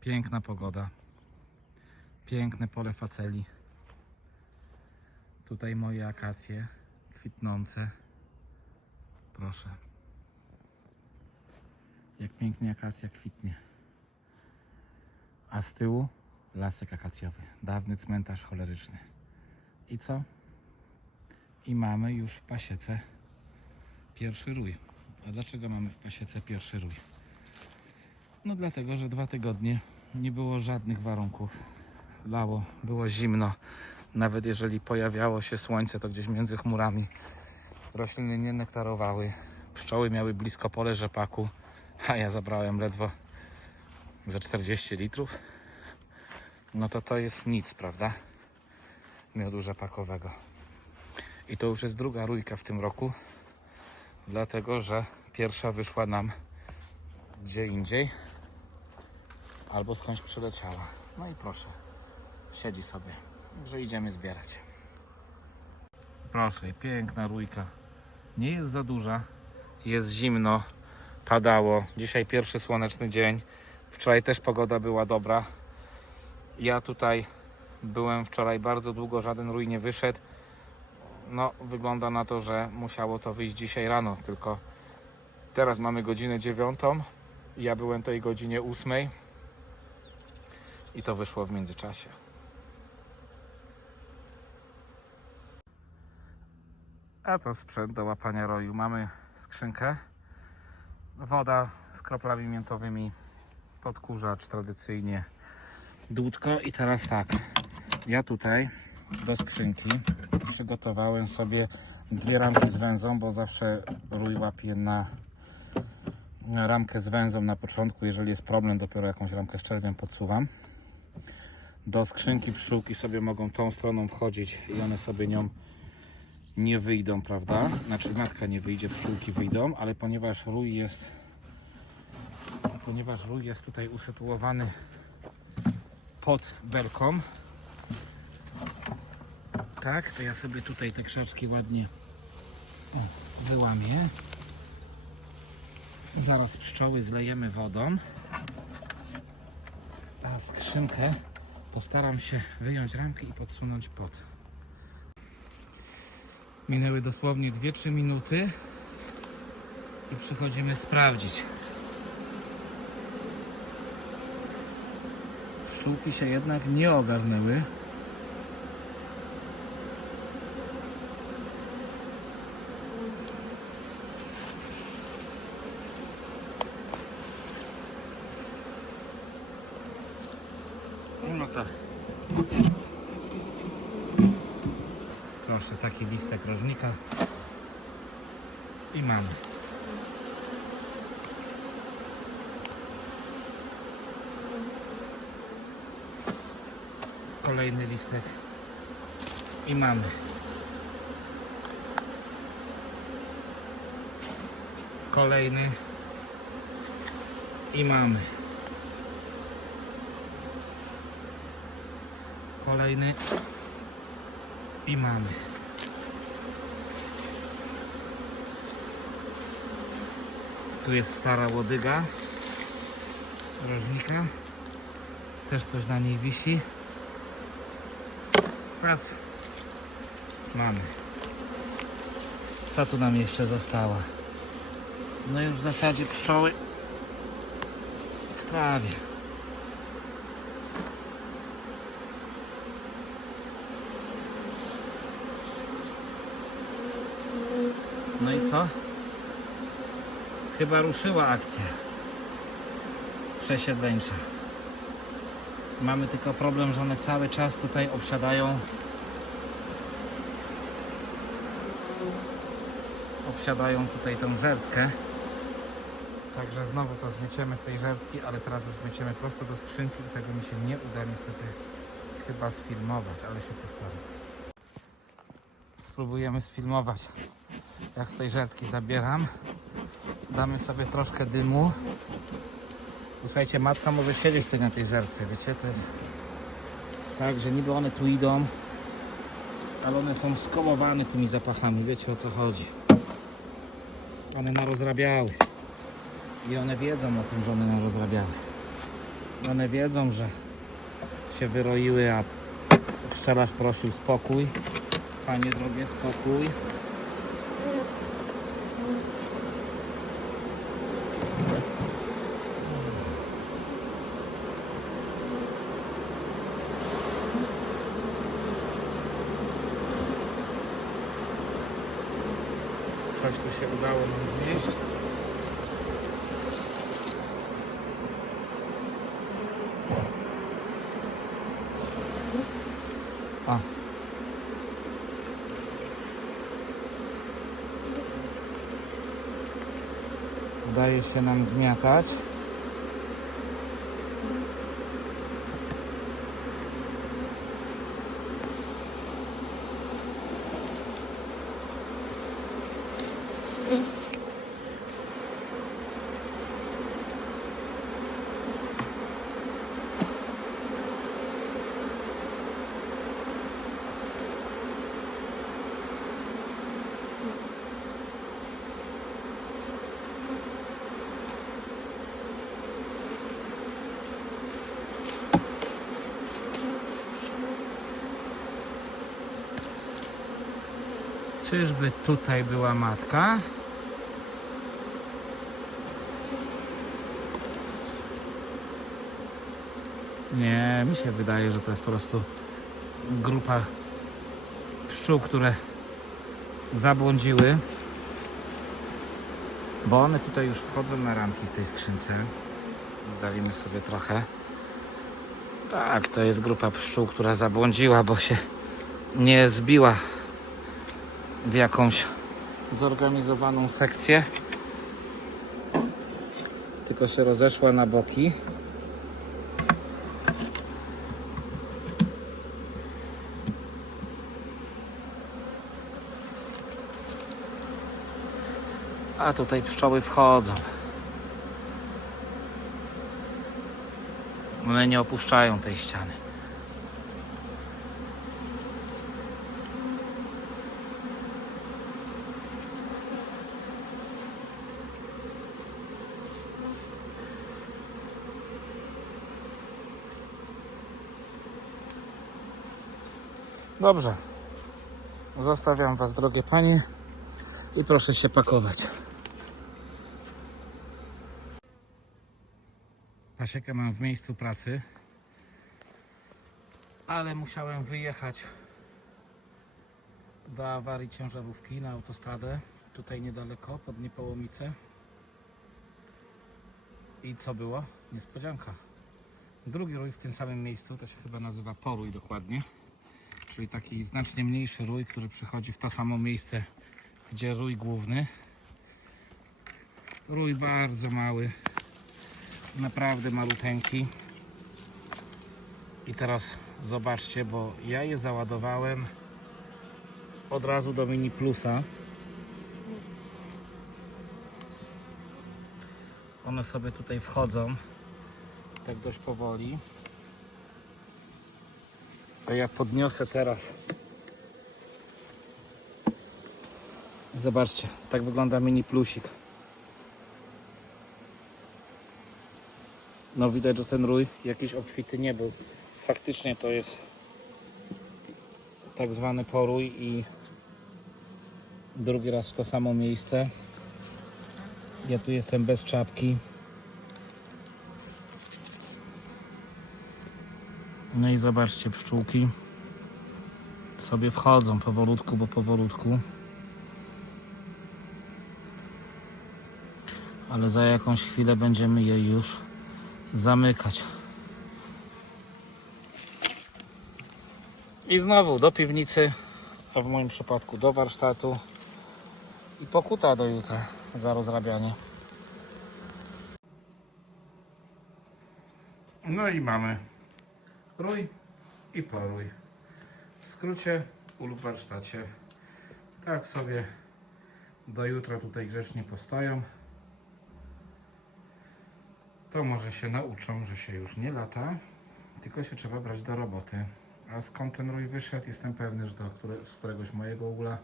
Piękna pogoda. Piękne pole faceli. Tutaj moje akacje kwitnące. Proszę. Jak pięknie akacja kwitnie. A z tyłu lasek akacjowy. Dawny cmentarz choleryczny. I co? I mamy już w pasiece pierwszy rój. A dlaczego mamy w pasiece pierwszy rój? No dlatego, że dwa tygodnie nie było żadnych warunków. Lało, było zimno. Nawet jeżeli pojawiało się słońce, to gdzieś między chmurami rośliny nie nektarowały. Pszczoły miały blisko pole rzepaku, a ja zabrałem ledwo ze 40 litrów. No to to jest nic, prawda? Miodu rzepakowego. I to już jest druga rójka w tym roku, dlatego że pierwsza wyszła nam gdzie indziej albo skądś przyleciała. No i proszę, siedzi sobie, że idziemy zbierać. Proszę, piękna rójka. Nie jest za duża, jest zimno, padało. Dzisiaj pierwszy słoneczny dzień. Wczoraj też pogoda była dobra. Ja tutaj byłem wczoraj bardzo długo, żaden rój nie wyszedł. No, wygląda na to, że musiało to wyjść dzisiaj rano, tylko teraz mamy godzinę dziewiątą. Ja byłem tej godzinie ósmej i to wyszło w międzyczasie. A to sprzęt do łapania roju. Mamy skrzynkę, woda z kroplami miętowymi, podkurzacz tradycyjnie, dłutko i teraz tak, ja tutaj do skrzynki przygotowałem sobie dwie ramki z węzą, bo zawsze rój łapie na ramkę z węzą na początku, jeżeli jest problem, dopiero jakąś ramkę z czerwią podsuwam. Do skrzynki pszczółki sobie mogą tą stroną wchodzić i one sobie nią nie wyjdą, prawda? Znaczy matka nie wyjdzie, pszczółki wyjdą, ale ponieważ rój jest ponieważ rój jest tutaj usytuowany pod belką tak, to ja sobie tutaj te krzaczki ładnie wyłamię Zaraz pszczoły zlejemy wodą. A skrzynkę postaram się wyjąć ramkę i podsunąć pod. Minęły dosłownie 2-3 minuty i przychodzimy sprawdzić. Pszczółki się jednak nie ogarnęły. No to. Proszę, taki listek rożnika. I mamy. Kolejny listek. I mamy. Kolejny. I mamy. Kolejny. I mamy. Tu jest stara łodyga rożnika. Też coś na niej wisi. Prac. Mamy. Co tu nam jeszcze zostało? No już w zasadzie pszczoły w trawie. Co? Chyba ruszyła akcja przesiedleńcza. Mamy tylko problem, że one cały czas tutaj obsiadają obsiadają tutaj tą żertkę. Także znowu to zmieciemy z tej żertki, ale teraz już zmieciemy prosto do skrzynki i tego mi się nie uda niestety chyba sfilmować, ale się postaram. Spróbujemy sfilmować jak z tej żertki zabieram. Damy sobie troszkę dymu. Bo Słuchajcie, matka może siedzieć tutaj na tej żerce, wiecie, to jest tak, że niby one tu idą, ale one są skołowane tymi zapachami, wiecie o co chodzi. One narozrabiały i one wiedzą o tym, że one narozrabiały. One wiedzą, że się wyroiły, a pszczelarz prosił spokój. Panie drogie, spokój. Coś tu się udało nam znieść. A. Udaje się nam zmiatać. Czyżby tutaj była matka? Nie, mi się wydaje, że to jest po prostu grupa pszczół, które zabłądziły. Bo one tutaj już wchodzą na ramki w tej skrzynce. Oddalimy sobie trochę. Tak, to jest grupa pszczół, która zabłądziła, bo się nie zbiła w jakąś zorganizowaną sekcję, tylko się rozeszła na boki. A tutaj pszczoły wchodzą. One nie opuszczają tej ściany. Dobrze. Zostawiam Was, drogie panie, i proszę się pakować. Pasiekę mam w miejscu pracy, ale musiałem wyjechać do awarii ciężarówki na autostradę, tutaj niedaleko, pod Niepołomice. I co było? Niespodzianka. Drugi rój w tym samym miejscu, to się chyba nazywa porój dokładnie czyli taki znacznie mniejszy rój, który przychodzi w to samo miejsce, gdzie rój główny. Rój bardzo mały, naprawdę maluteńki. I teraz zobaczcie, bo ja je załadowałem od razu do Mini Plusa. One sobie tutaj wchodzą, tak dość powoli to ja podniosę teraz. Zobaczcie, tak wygląda mini plusik. No widać, że ten rój jakiś obfity nie był. Faktycznie to jest tak zwany porój i drugi raz w to samo miejsce. Ja tu jestem bez czapki. No i zobaczcie, pszczółki sobie wchodzą powolutku, bo powolutku. Ale za jakąś chwilę będziemy je już zamykać. I znowu do piwnicy, a w moim przypadku do warsztatu i pokuta do jutra za rozrabianie. No i mamy rój i porój. W skrócie ul w warsztacie. Tak sobie do jutra tutaj grzecznie postoją. To może się nauczą, że się już nie lata, tylko się trzeba brać do roboty. A skąd ten rój wyszedł? Jestem pewny, że to z któregoś mojego ula.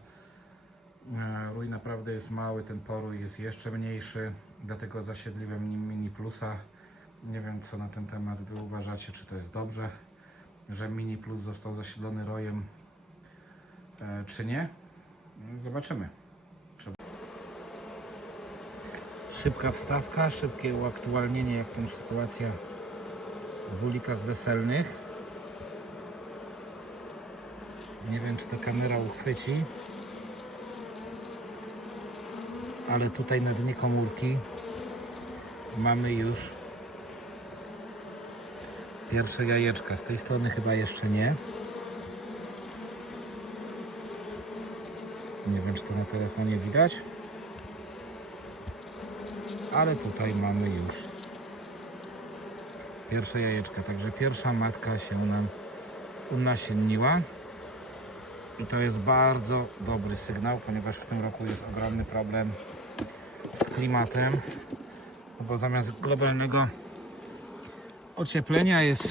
E, Rój naprawdę jest mały, ten porój jest jeszcze mniejszy, dlatego zasiedliłem nim mini plusa Nie wiem co na ten temat wy uważacie, czy to jest dobrze, że Mini Plus został zasiedlony rojem, e, czy nie. Zobaczymy. Trzeba- Szybka wstawka, szybkie uaktualnienie, jak tam sytuacja w ulikach weselnych. Nie wiem, czy ta kamera uchwyci, ale tutaj na dnie komórki mamy już pierwsze jajeczka. Z tej strony chyba jeszcze nie. Nie wiem, czy to na telefonie widać. Ale tutaj mamy już pierwsze jajeczka. Także pierwsza matka się nam unasienniła. I to jest bardzo dobry sygnał, ponieważ w tym roku jest ogromny problem z klimatem, bo zamiast globalnego ocieplenia jest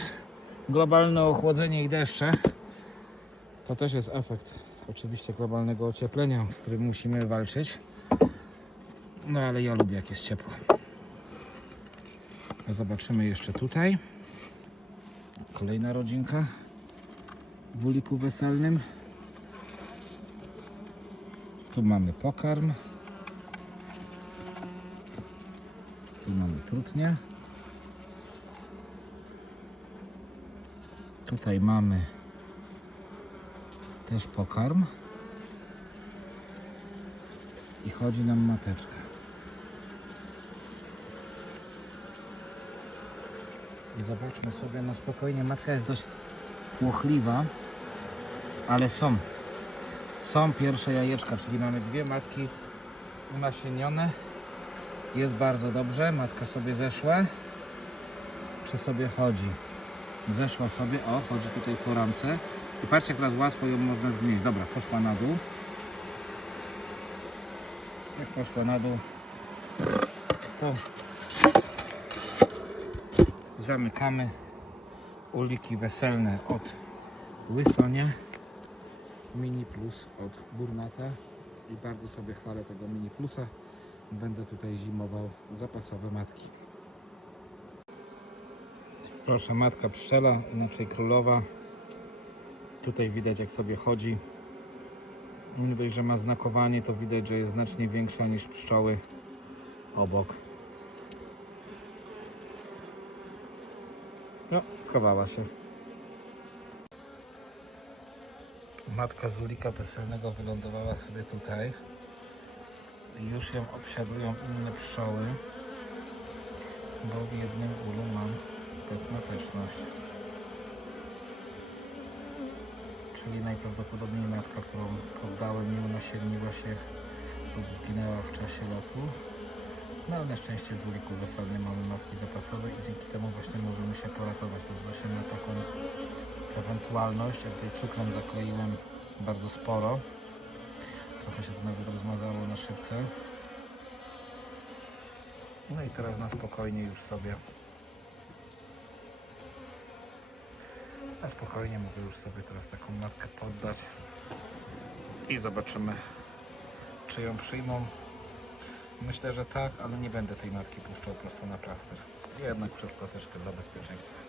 globalne ochłodzenie i deszcze. To też jest efekt oczywiście globalnego ocieplenia, z którym musimy walczyć. No ale ja lubię jak jest ciepło. Zobaczymy jeszcze tutaj. Kolejna rodzinka w uliku weselnym. Tu mamy pokarm. Tu mamy trutnię. Tutaj mamy też pokarm. I chodzi nam mateczka. I zobaczmy sobie na spokojnie. Matka jest dość płochliwa, ale są. Są pierwsze jajeczka, czyli mamy dwie matki unasienione. Jest bardzo dobrze. Matka sobie zeszła. Czy sobie chodzi? Zeszła sobie. O, chodzi tutaj po ramce. I patrzcie, jak teraz łatwo ją można zgnieść. Dobra, poszła na dół. Jak poszła na dół, to zamykamy uliki weselne od Łysonia. Mini Plus od Burnata i bardzo sobie chwalę tego Mini Plusa. Będę tutaj zimował zapasowe matki. Proszę, matka pszczela, inaczej królowa. Tutaj widać jak sobie chodzi. Nie dość, że ma znakowanie, to widać, że jest znacznie większa niż pszczoły obok. No, schowała się. Matka z ulika weselnego wylądowała sobie tutaj. Już ją obsiadują inne pszczoły, bo w jednym ulu mam bezmateczność. Czyli najprawdopodobniej matka, którą poddałem, nie unasienniła się lub zginęła w czasie lotu. No ale na szczęście w uliku weselnym mamy matki zapasowe i dzięki temu właśnie możemy się poratować. To jest właśnie na taką ewentualność, jak tutaj cukrem zakleiłem bardzo sporo. Trochę się to nawet rozmazało na szybce. No i teraz na spokojnie już sobie na spokojnie mogę już sobie teraz taką matkę poddać i zobaczymy czy ją przyjmą. Myślę, że tak, ale nie będę tej matki puszczał prosto na plaster. Jednak przez plateczkę dla bezpieczeństwa.